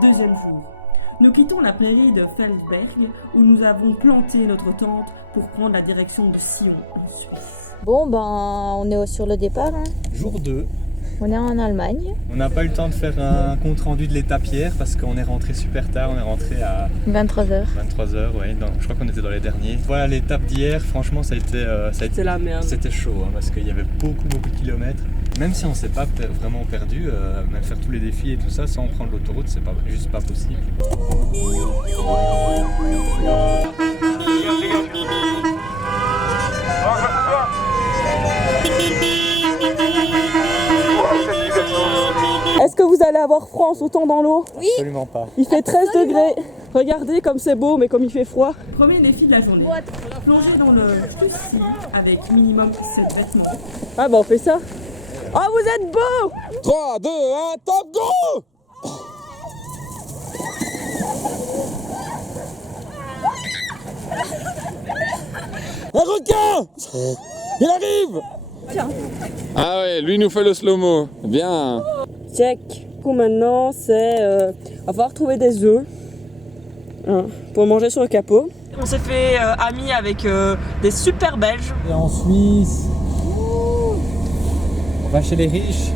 Deuxième jour. Nous quittons la prairie de Feldberg où nous avons planté notre tente pour prendre la direction de Sion en Suisse. Bon ben on est sur le départ. Hein. Jour 2. On est en Allemagne. On n'a pas eu le temps de faire un compte rendu de l'étape hier parce qu'on est rentré super tard, on est rentré à 23h. 23h, ouais, je crois qu'on était dans les derniers. Voilà, l'étape d'hier, franchement ça a été C'est la merde. C'était chaud hein, parce qu'il y avait beaucoup de kilomètres. Même si on ne s'est pas vraiment perdu, même faire tous les défis et tout ça sans prendre l'autoroute, c'est juste pas possible. Est-ce que vous allez avoir froid en sautant dans l'eau? Oui. Absolument pas. Il fait 13 degrés. Regardez comme c'est beau, mais comme il fait froid. Premier défi de la journée. Plonger dans le Russie avec minimum 7 vêtements. Ah bah on fait ça. Oh vous êtes beau! 3, 2, 1, top, go! Un requin! Il arrive! Tiens. Ah ouais, lui nous fait le slow-mo. Bien. Check. Du coup maintenant c'est... va falloir trouver des œufs. Hein, pour manger sur le capot. On s'est fait amis avec des super Belges. Et en Suisse, on va chez les riches,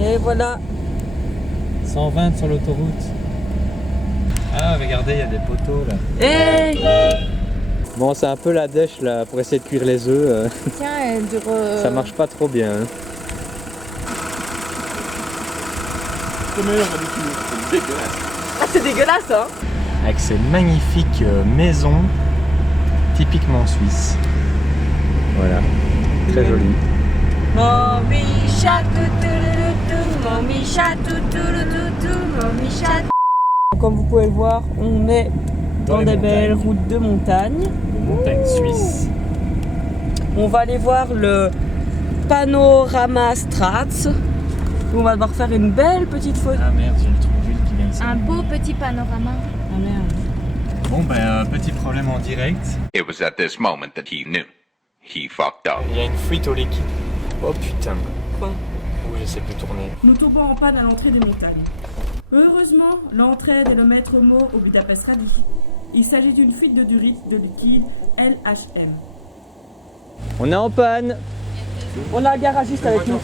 Et voilà. 120 sur l'autoroute. Ah regardez, il y a des poteaux là. Et Bon, c'est un peu la dèche là pour essayer de cuire les œufs. Tiens, elle dure. Ça marche pas trop bien. Hein. ah c'est dégueulasse hein. Avec ces magnifiques maisons typiquement suisses. Voilà, très joli. Mommy chat tout, mommy chat tout, mommy chat. Comme vous pouvez le voir, on est dans des belles routes de montagne. De montagne suisse. On va aller voir le Panorama Strats. On va devoir faire une belle petite photo. Ah merde, j'ai le trou d'huile qui vient ici. Un beau petit panorama. Ah merde. Bon ben, petit problème en direct. It was at this moment that he knew. He fucked up. Il y a une fuite au liquide. Oh putain. Quoi? Oui, je sais plus tourner. Nous tombons en panne à l'entrée des montagnes. Heureusement, l'entraide est le maître mot au Budapest Rally. Il s'agit d'une fuite de liquide LHM. On est en panne. On a un garagiste avec nous.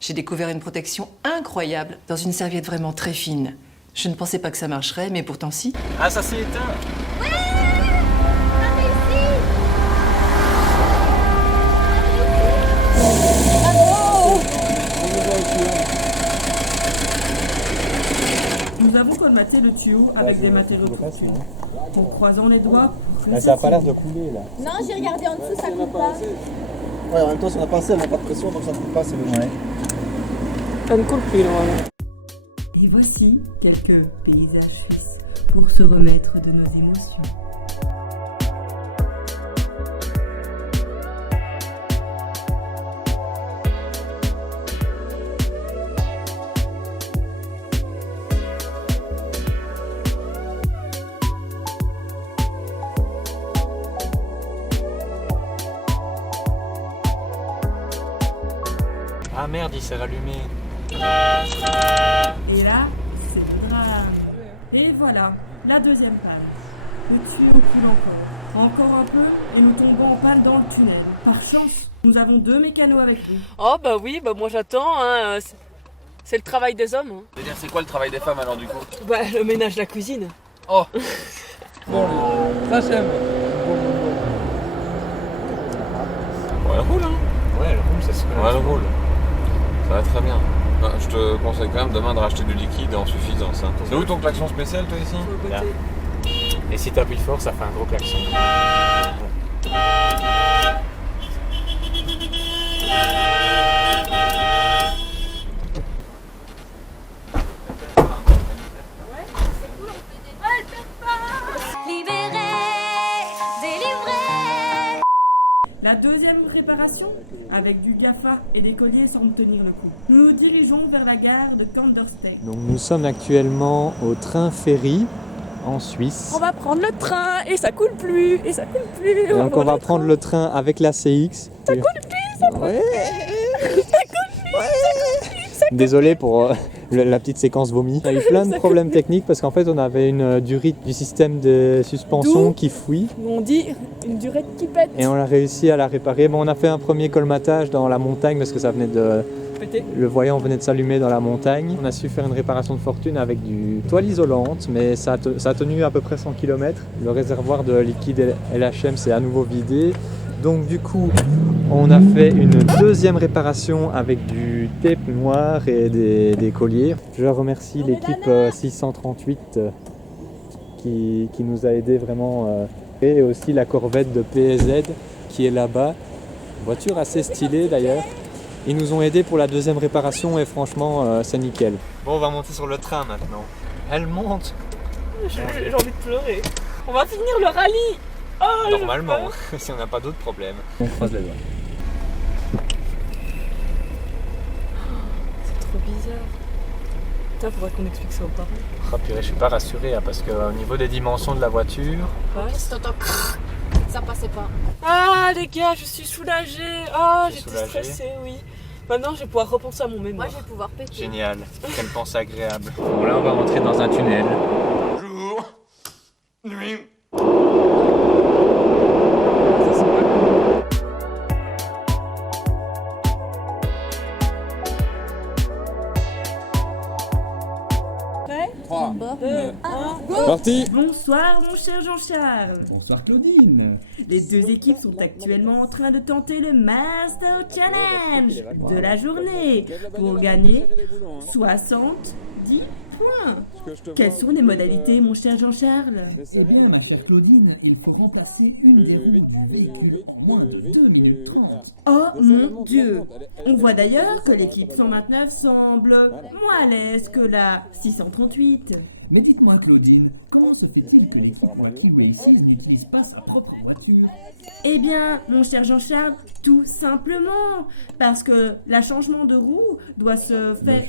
J'ai découvert une protection incroyable dans une serviette vraiment très fine. Je ne pensais pas que ça marcherait, mais pourtant si. Ah, ça s'est éteint. Nous avons colmaté le tuyau avec des matériaux précieux. En croisant les doigts. Mais ça a pas l'air de couler là. Non, j'ai regardé en dessous, ça coupe pas. Ouais, en même temps, si on a passé, on n'a pas de pression, donc ça ne coupe pas, c'est logique. Ça ne coule plus loin. Et voici quelques paysages suisses pour se remettre de nos émotions. Ah merde, il s'est rallumé. Et là, c'est le drame. Et voilà, la deuxième page. Le tuyau coule encore un peu, et nous tombons en panne dans le tunnel. Par chance, nous avons 2 mécanos avec nous. Oh bah oui, bah moi j'attends, hein. C'est le travail des hommes. Hein. C'est-à-dire, c'est quoi le travail des femmes alors du coup? Bah le ménage, la cuisine. Oh. Bon, ça j'aime. Ouais, elle roule hein. Ouais, elle roule, ça se fait. Ouais, elle roule. Ça va très bien. Bah, je te conseille quand même demain de racheter du liquide en suffisance. Hein. C'est où ton klaxon spécial toi ici? Là. Et si t'appuies fort, ça fait un gros klaxon. La deuxième réparation, avec du GAFA et des colliers semble tenir le coup. Nous nous dirigeons vers la gare de Kandersteg. Donc nous sommes actuellement au train ferry en Suisse. On va prendre le train et ça coule plus, et ça coule plus. Et donc on va prendre le train avec la CX. Ça coule plus, ça coule Ouais. plus. Ça coule plus, ça coule plus. Désolé pour la petite séquence vomi. On a eu plein de problèmes techniques parce qu'en fait on avait une durite du système de suspension qui fuit. On dit une durée qui pète. Et on a réussi à la réparer. Bon, on a fait un premier colmatage dans la montagne parce que ça venait de... Le voyant venait de s'allumer dans la montagne. On a su faire une réparation de fortune avec du toile isolante, mais ça a tenu à peu près 100 km. Le réservoir de liquide LHM s'est à nouveau vidé. Donc du coup, on a fait une deuxième réparation avec du tape noir et des colliers. Je remercie l'équipe 638 qui nous a aidés vraiment. Et aussi la corvette de PZ qui est là-bas. Voiture assez stylée d'ailleurs. Ils nous ont aidés pour la deuxième réparation et franchement c'est nickel. Bon, on va monter sur le train maintenant. Elle monte. J'ai envie de pleurer. On va finir le rallye. Oh, Normalement, si on n'a pas d'autres problèmes. On croise les doigts. C'est trop bizarre. Putain, faudrait qu'on explique ça aux parents. Ah purée, je suis pas rassuré hein, parce qu'au niveau des dimensions de la voiture... Ça passait pas. Ah les gars, je suis soulagée. Ah, Tu es j'étais soulagée stressée, oui. Maintenant, je vais pouvoir repenser à mon mémoire. Moi, je vais pouvoir péter. Génial, quelle pensée agréable. Bon là on va rentrer dans un tunnel. Jour, nuit. Parti. Bonsoir mon cher Jean-Charles. Bonsoir Claudine. Les deux équipes sont actuellement en train de tenter le Master Challenge de la journée pour gagner 70 points. Quelles sont les modalités mon cher Jean-Charles? Eh bien ma chère Claudine, il faut remplacer une des roues du véhicule en moins de 2 minutes 30. Oh mon Dieu! On voit d'ailleurs que l'équipe 129 semble moins à l'aise que la 638. Mais dites-moi Claudine, comment se fait-il que l'équipe Joachim ici n'utilise pas sa propre voiture? Eh bien, mon cher Jean-Charles, tout simplement parce que le changement de roue doit se faire...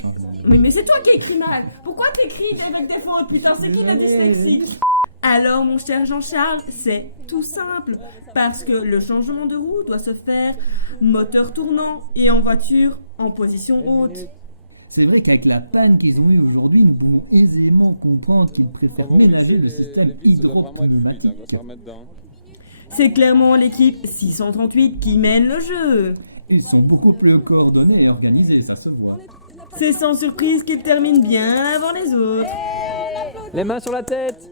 Mais c'est toi qui écris mal. Pourquoi t'écris avec des fautes? Putain, c'est qui la dyslexique? Alors, mon cher Jean-Charles, c'est tout simple parce que le changement de roue doit se faire moteur tournant et en voiture en position haute. C'est vrai qu'avec la panne qu'ils ont eue aujourd'hui, nous pouvons aisément comprendre qu'ils préfèrent ménager le système hydro-pneumatique. C'est clairement l'équipe 638 qui mène le jeu. Ils sont beaucoup plus coordonnés et organisés, ça se voit. C'est sans surprise qu'ils terminent bien avant les autres. Les mains sur la tête.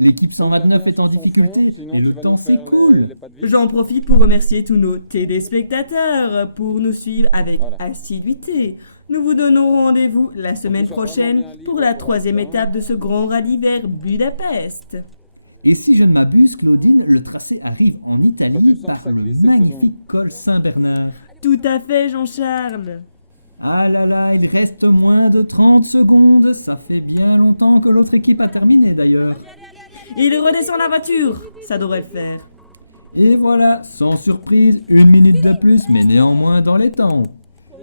L'équipe 129 est en difficulté et le temps s'écoule. J'en profite pour remercier tous nos téléspectateurs pour nous suivre avec assiduité. Nous vous donnons rendez-vous la semaine prochaine pour la 3e étape de ce grand rallye vers Budapest. Et si je ne m'abuse, Claudine, le tracé arrive en Italie par le magnifique col Saint-Bernard. Tout à fait, Jean-Charles. Ah là là, il reste moins de 30 secondes. Ça fait bien longtemps que l'autre équipe a terminé d'ailleurs. Il redescend la voiture, ça devrait le faire. Et voilà, sans surprise, 1 minute de plus, mais néanmoins dans les temps.